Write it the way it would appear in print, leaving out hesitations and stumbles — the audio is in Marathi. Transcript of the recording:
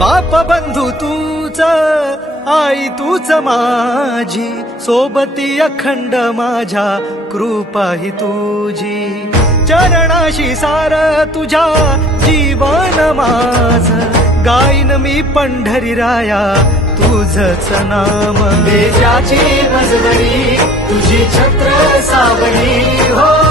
बाप बंधू तूच, आई तूच माझी, सोबती अखंड माझ्या कृपा ही तुझी. चरणाशी सार तुझ्या जीवन माझ, गाईन मी पंढरी राया तुझच नाम. तेजाची मजवरी तुझी छत्र सावली हो.